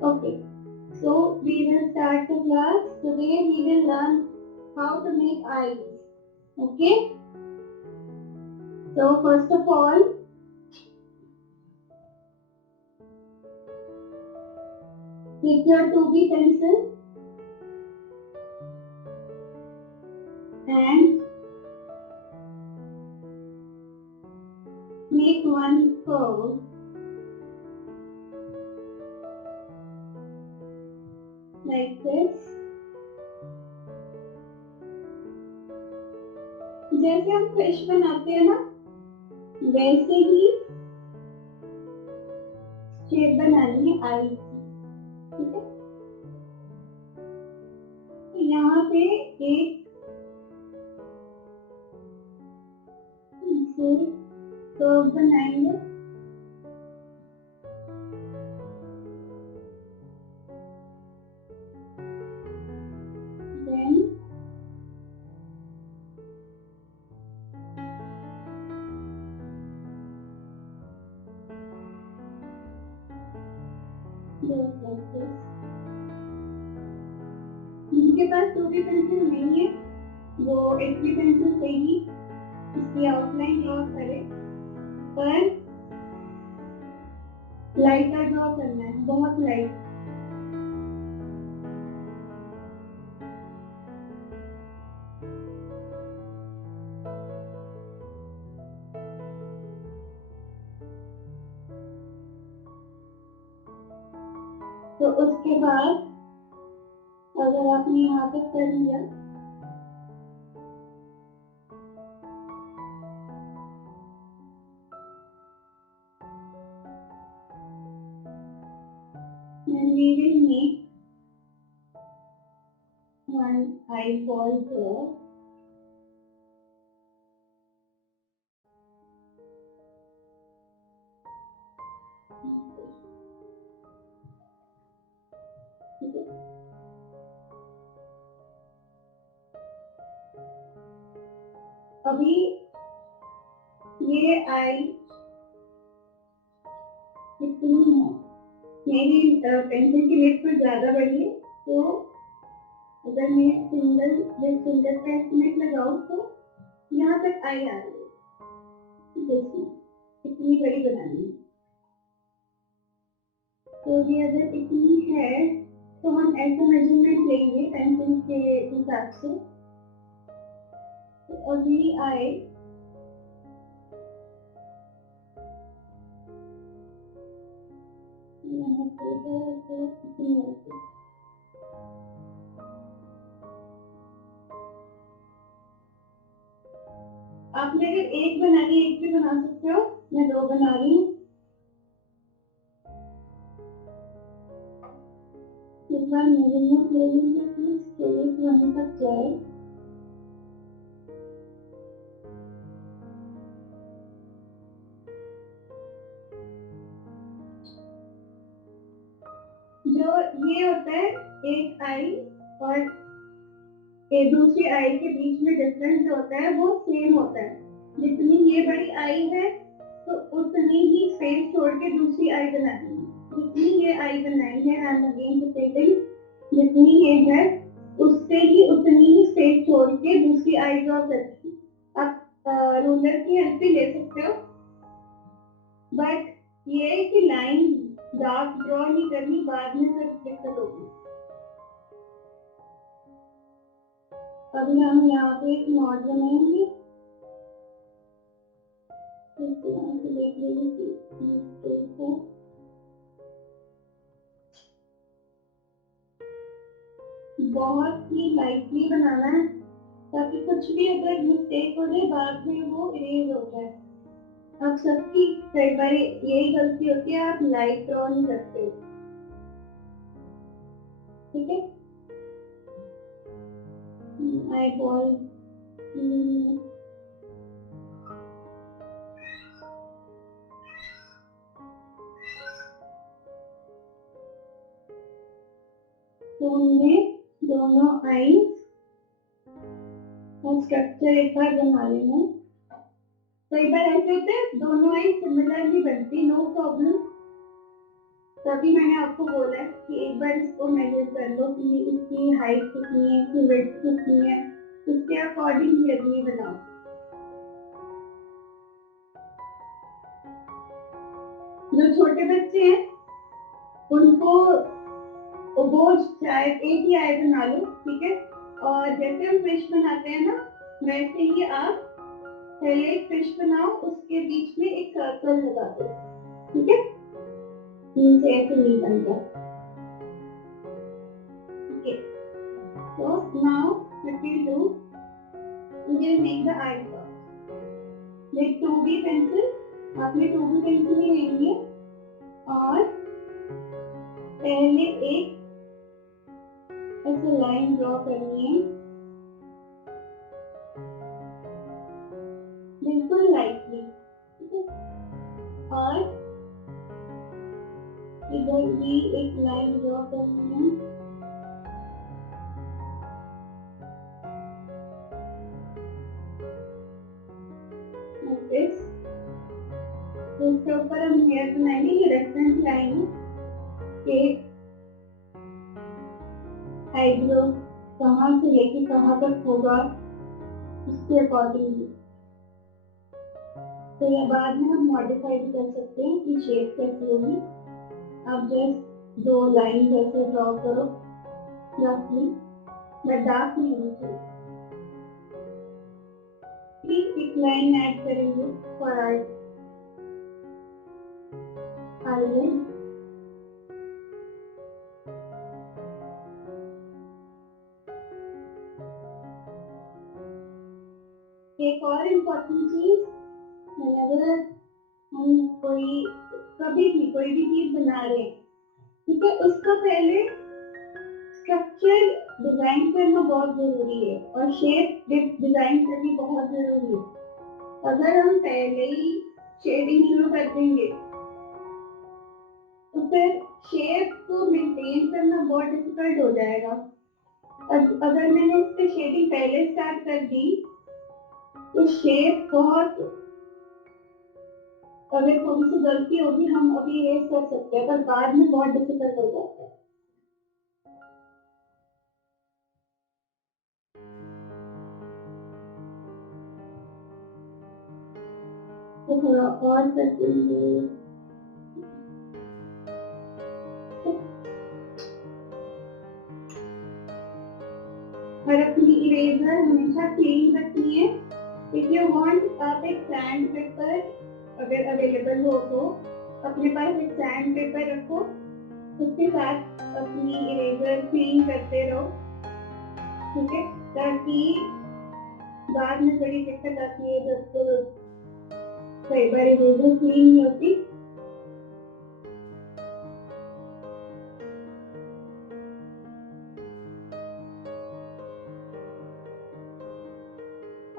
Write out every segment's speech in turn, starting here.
Okay, so we will start the class. Today we will learn how to make eyes. Okay, so first of all, take your 2B pencil and make one curve like this. जैसे हम fish बनाते हैं ना, वैसे ही shape बनानी है आई की। ठीक है, तो यहाँ पे एक से कर्व बनाएंगे। Then just like this. जिनके पास 2B पेंसिल नहीं है वो 8B पेंसिल से ही इसकी आउटलाइन ड्रॉ करें, पर लाइटर ड्रॉ करना है, बहुत लाइट। तो उसके बाद अगर आपने यहाँ तक कर लिया, then we will make one eyeball here. ठीक है, अभी ये आई इतनी है, मेरी पेंसिल की लिप कुछ ज्यादा बड़ी है, तो अगर मैं सिंगल विद फिंगर का एस्टिमेट लगाऊं तो यहाँ तक आई आ रही है। देखिए इतनी बड़ी बनानी है, तो ये अगर इतनी है तो हम ऐसे मेजरमेंट लेंगे पेंसिल के हिसाब से। तो अगली आई यहाँ पे है तो इतनी होगी। आपने अगर एक बनानी एक भी बना सकते हो, मैं 2 बना रही हूँ। एक बार मेजरमेंट ले लीजिए प्लीज, स्केल वहीं तक जाए। जो ये होता है एक आई और एक दूसरी आई के बीच में डिफरेंस जो होता है वो सेम होता है। जितनी ये बड़ी आई है तो उतनी ही स्पेस छोड़ के दूसरी आई बनानी है। जितनी ये आई बनाई है, आई एम अगेन रिपीटिंग, जितनी ये है उससे ही उतनी ही स्पेस छोड़ के दूसरी आई ड्रॉ करनी है। आप रूलर की हेल्प भी ले सकते हो, बट ये कि लाइन डार्क ड्रॉ नहीं करनी, बाद में फिर दिक्कत होगी। अभी हम यहाँ पे एक नॉट बनाएंगे। यहाँ से देख लीजिए कि ये स्पेस है। बहुत ही लाइटली बनाना है ताकि कुछ भी अगर मिस्टेक हो जाए बाद में वो इरेज हो जाए। आप सबकी कई बार यही गलती होती है, आप लाइट ड्रॉ नहीं करते हो। ठीक है, आई बॉल तो हमने दोनों आईज का स्ट्रक्चर एक बार बना लेना है। कई बार ऐसे होते हैं दोनों आई सिमिलर नहीं बनती, नो प्रॉब्लम, तभी मैंने आपको बोला है कि एक बार इसको मेजर कर लो कि इसकी हाइट कितनी है, इसकी विड्थ कितनी है, उसके अकॉर्डिंग ये बनाओ। जो छोटे बच्चे हैं उनको वो शायद एक ही आय बना लो, ठीक है। और जैसे हम फिश बनाते हैं ना, वैसे ही आप पहले एक फिश बनाओ, उसके बीच में एक सर्कल लगा दो, ठीक है। नीचे ऐसे नहीं बनता, ठीक है। So now what we'll do, we will make the eyebrows with 2B pencil। आपने 2B पेंसिल ही लेनी है और पहले एक ऐसे लाइन ड्रॉ करनी है, बिल्कुल लाइटली, ठीक है। और इधर भी एक लाइन ड्रॉ करनी है, इसके ऊपर हम हेयर बनाएंगे। ये रेफरेंस लाइन है कि आईब्रो कहाँ से लेके कहाँ तक होगा, उसके अकॉर्डिंगली। तो या बाद में हम मॉडिफाई भी कर सकते हैं कि शेप कैसी होगी। आप जस्ट 2 लाइन ऐसे ड्रॉ करो रफली, बट डार्क नहीं होनी चाहिए। एक लाइन ऐड करेंगे फॉर आईलैंड। एक और इम्पोर्टेंट चीज, whenever हम कभी भी कोई भी चीज बना रहे हैं, ठीक है, उसको पहले स्ट्रक्चर डिजाइन करना बहुत जरूरी है और शेप डिजाइन करनी बहुत जरूरी है। अगर हम पहले ही शेडिंग शुरू कर देंगे तो फिर शेप को मेंटेन करना बहुत डिफिकल्ट हो जाएगा। अगर मैंने इस पे शेडिंग पहले स्टार्ट कर दी तो शेप बहुत, अगर थोड़ी सी गलती होगी हम अभी इरेज कर सकते हैं, पर बाद में बहुत डिफिकल्ट हो जाता है। तो थोड़ा और करेंगे, और अपनी इरेजर हमेशा क्लीन रखनी है। इफ यू वांट, आप एक सैंड पेपर अगर अवेलेबल हो तो अपने पास एक सैंड पेपर रखो, उसके साथ अपनी इरेजर क्लीन करते रहो, ठीक है, ताकि बाद में बड़ी दिक्कत आती है जब कई बार इरेजर क्लीन नहीं होती।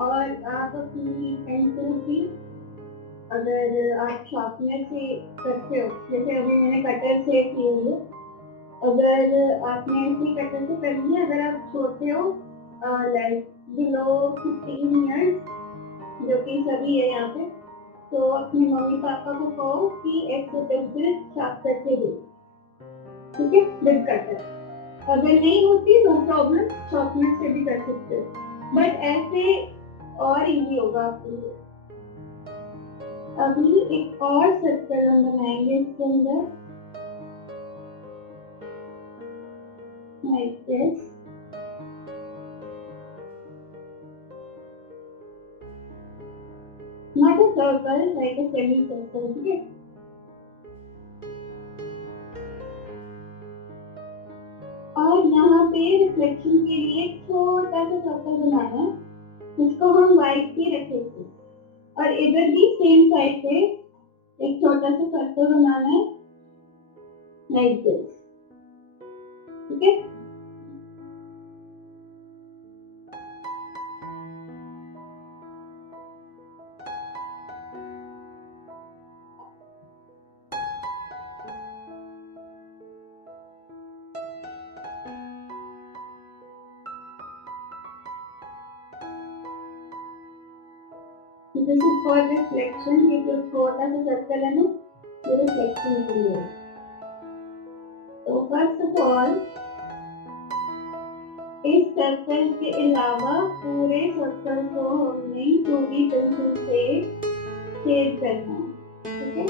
और आप अपनी पेंसिल की, अगर आप शार्पनर से करते हो, जैसे अभी मैंने कटर से की हुई है, अगर आपने ऐसे कटर से करनी है, अगर आप छोटे हो लाइक बिलो 15 इयर्स, जो कि सभी है यहाँ पे, तो अपने मम्मी पापा को कहो कि ऐसे पेंसिल शार्प करके दो, ठीक है, विद कटर। अगर नहीं होती नो प्रॉब्लम, शार्पनर से भी कर सकते हो, बट ऐसे और इजी होगा आपके लिए। अभी एक और सर्कल हम बनाएंगे इसके अंदर, like this. Not a circle, like a semi circle, ठीक है। और यहाँ पे रिफ्लेक्शन के लिए एक छोटा सा सर्कल बनाना है, इसको हम व्हाइट ही रखेंगे। और इधर भी सेम साइड पे एक छोटा सा सर्कल बनाना है, लाइक दिस, ठीक है। This is for reflection. ये जो छोटा सा सर्कल है ना, ये रिफ्लेक्शन के लिए। तो फर्स्ट ऑफ ऑल इस सर्कल के अलावा पूरे सर्कल को हमने 2B पेंसिल से शेड करना है, ठीक है।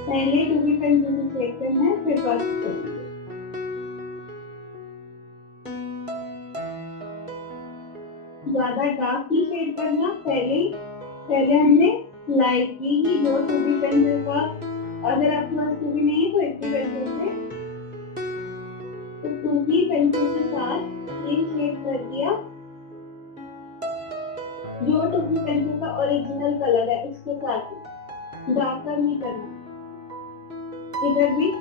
पहले 2B पेंसिल से शेड करना है, फिर बात करेंगे। ज्यादा डार्क ही शेड करना, पहले हमने लाइट की ही जो 2B पेंसिल का, अगर आपके पास 2B नहीं है तो 1B पेंसिल से, तो 2B पेंसिल के साथ ये शेड कर दिया जो 2B पेंसिल का ओरिजिनल कलर है उसके साथ ही, डार्कर नहीं करना। इधर भी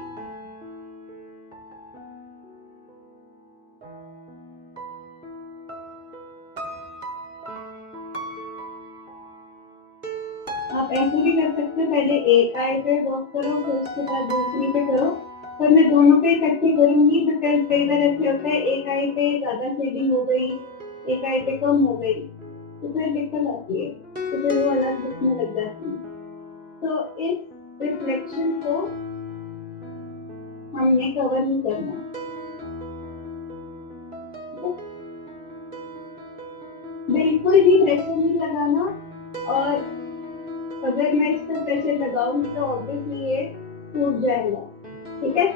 आप ऐसे भी कर सकते हो, पहले एक आई पे वर्क करो फिर उसके बाद दूसरी पे करो, पर मैं दोनों पे इकट्ठे करूंगी बिकॉज कई बार ऐसे होता है एक आई पे ज्यादा शेडिंग हो गई, एक आई पे कम हो गई, तो फिर दिक्कत आती है, तो फिर वो अलग दिखने लग जाती है। तो इस रिफ्लेक्शन को हमने कवर नहीं करना, बिल्कुल भी प्रेशर नहीं लगाना, और अगर मैं इस पर प्रेशर लगाऊंगी तो ऑब्वियसली ये टूट जाएगा, ठीक है।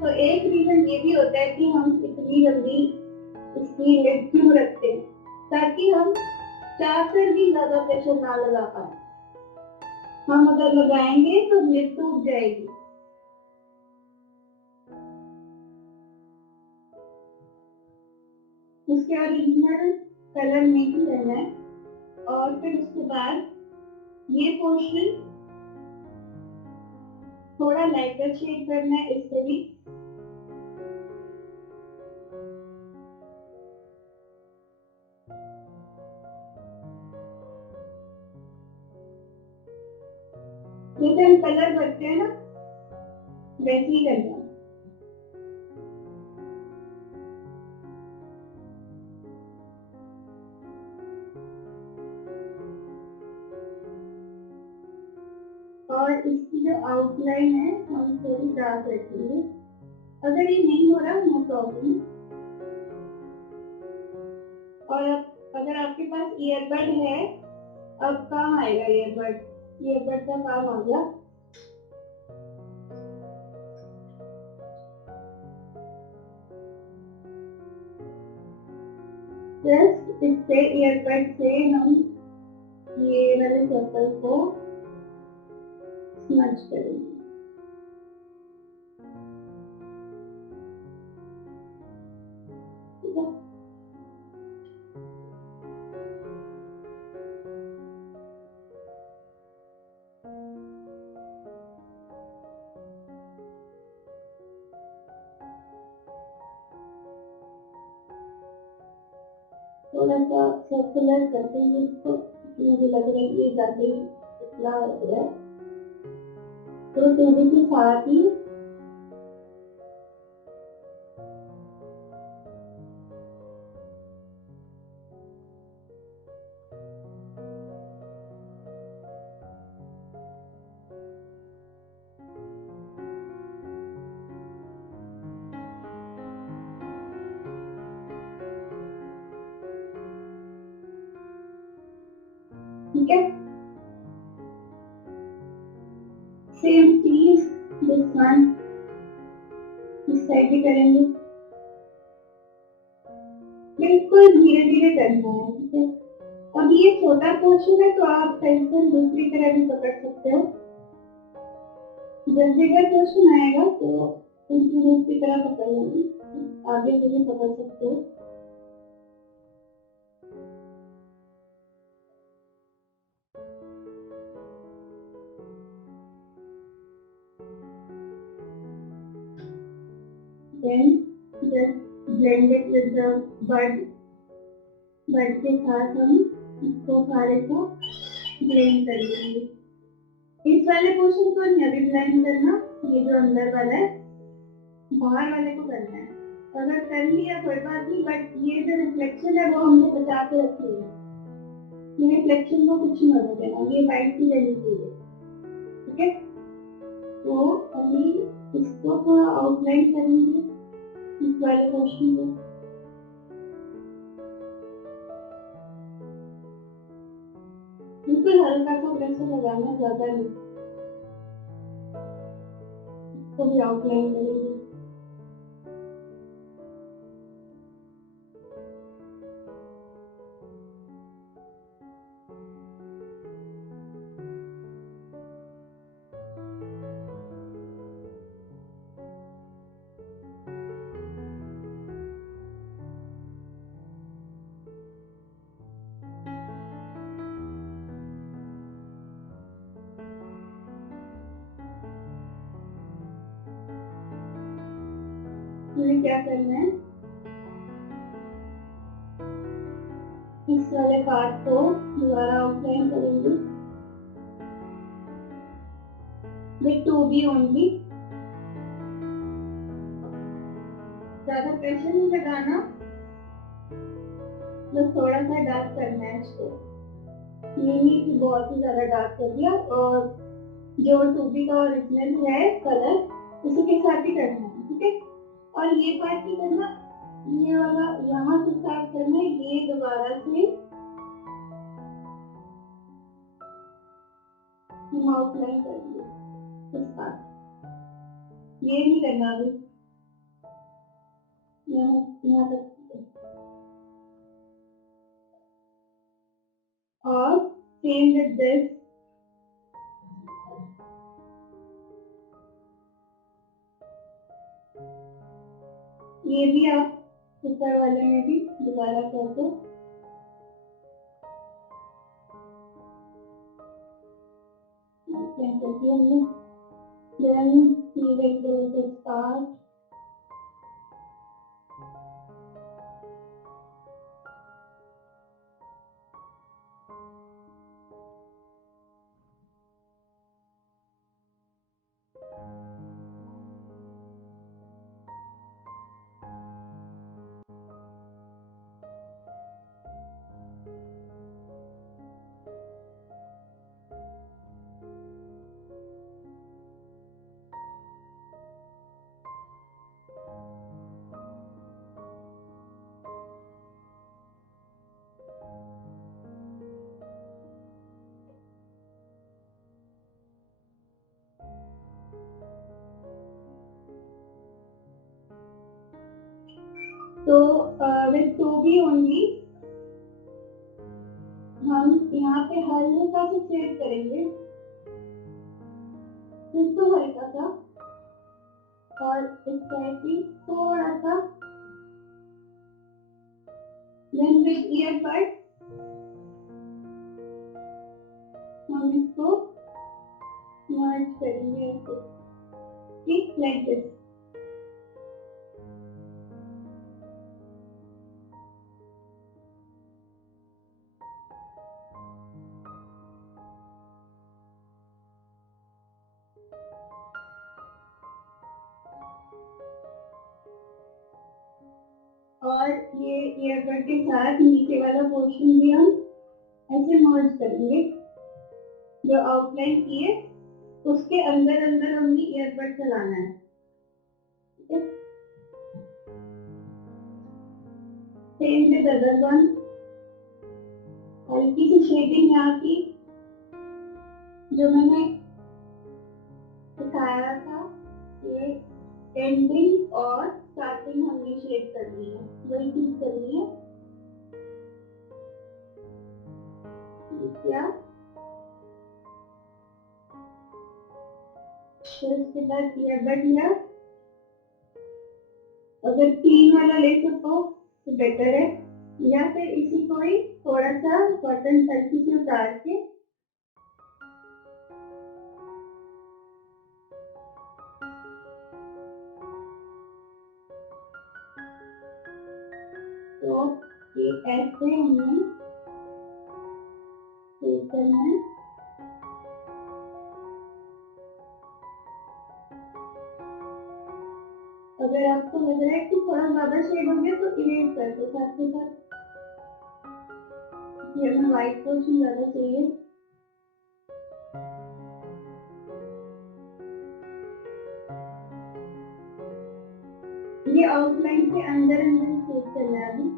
तो एक रीजन ये भी होता है कि हम इतनी जल्दी इसकी लिड क्यों रखते हैं, ताकि हम चाहकर भी ज्यादा प्रेशर ना लगा पाए। हम अगर लगाएंगे तो लिड टूट जाएगी। उसके ओरिजिनल कलर में ही रहना है, और फिर उसके बाद ये पोर्शन थोड़ा लाइटर शेड करना है इससे भी, जैसे हम कलर भरते हैं ना वैसे ही करना है। और इसकी जो आउटलाइन है हम थोड़ी डार्क रखेंगे, अगर ये नहीं हो रहा नो प्रॉब्लम। और अब अगर आपके पास ईयरबड है, अब काम आएगा ईयरबड, ईयरबड का काम आ गया। जस्ट इससे ईयरबड से हम ये वाले सर्कल को स्मच करेंगे, ठीक है। थोड़ा सा सर्कुलर करते हैं इसको, मुझे लग रहा है ये ज्यादा ही पतला लग रहा है, तो टीवी के साथ ही ठीक है। सेम चीज दिस वन इस साइड भी करेंगे, बिल्कुल धीरे धीरे करना है, ठीक है। अब ये छोटा पोर्शन है तो आप पेंसिल दूसरी तरह भी पकड़ सकते हो, जब बिगर पोर्शन आएगा तो पेंसिल दूसरी तरह पकड़ लेंगे, आगे से भी पकड़ सकते हो। Then just blend it with the bud, बड के साथ हम इसको सारे को ब्लेंड कर लेंगे। इस वाले पोर्शन को नहीं अभी ब्लेंड करना, ये जो अंदर वाला है बाहर वाले को करना है। अगर कर लिया कोई बात नहीं, बट ये जो रिफ्लेक्शन है वो हमने बचा के रखी है, ये रिफ्लेक्शन को कुछ नहीं होने देना, ये वाइट ही रहनी चाहिए, ठीक है। तो अभी इसको इसको थोड़ा आउटलाइन करेंगे इस वाले पोर्शन को। बिल्कुल हल्का सा ब्रश लगाना, ज्यादा नहीं। इसको भी आउटलाइन करेंगे। मुझे क्या करना है, इस वाले पार्ट को दोबारा आउटलाइन करेंगे विथ 2B ओनली। ज्यादा प्रेशर नहीं लगाना, बस थोड़ा सा डार्क करना है इसको। ये नहीं कि बहुत ही ज्यादा डार्क कर दिया, और जो 2B का ओरिजिनल है कलर उसी के साथ ही करना है, ठीक है। और ये पार्ट नहीं करना, ये वाला यहाँ से स्टार्ट करना है, ये दोबारा से हम आउटलाइन करेंगे इस पार्ट। ये नहीं करना अभी, यहाँ तक। और सेम विद दिस, ये भी आप ऊपर वाले में भी दोबारा कर दो। कर दिया हमने। Then we will do this part. तो with 2B only हम यहाँ पे हल्का सा शेड करेंगे, बिल्कुल हल्का सा, और इस साइड भी थोड़ा सा। Then with earbud हम इसको मर्ज करेंगे ऐसे, ठीक, like this। और ये ईयरबड के साथ नीचे वाला पोर्शन भी हम ऐसे मर्ज करेंगे, जो आउटलाइन किए उसके अंदर अंदर हमने ईयरबड चलाना है, ठीक है। सेम विद अदर वन, हल्की सी शेडिंग यहाँ की जो मैंने दिखाया था, ये एंडिंग और स्टार्टिंग हमने शेड करनी है, वही चीज करनी है। क्या फिर उसके बाद ईयरबड लिया, अगर क्लीन वाला ले सको तो बेटर है, या फिर इसी को ही थोड़ा सा कॉटन हल्की सी उतार के तो ये ऐसे हमें सेट करना है। अगर आपको लग रहा है कि थोड़ा ज्यादा शेड हो गया तो इरेज कर दो साथ के साथ, ये हमें व्हाइट पोर्शन ज्यादा चाहिए। ये आउटलाइन के अंदर अंदर ही शूट कर रहा है अभी।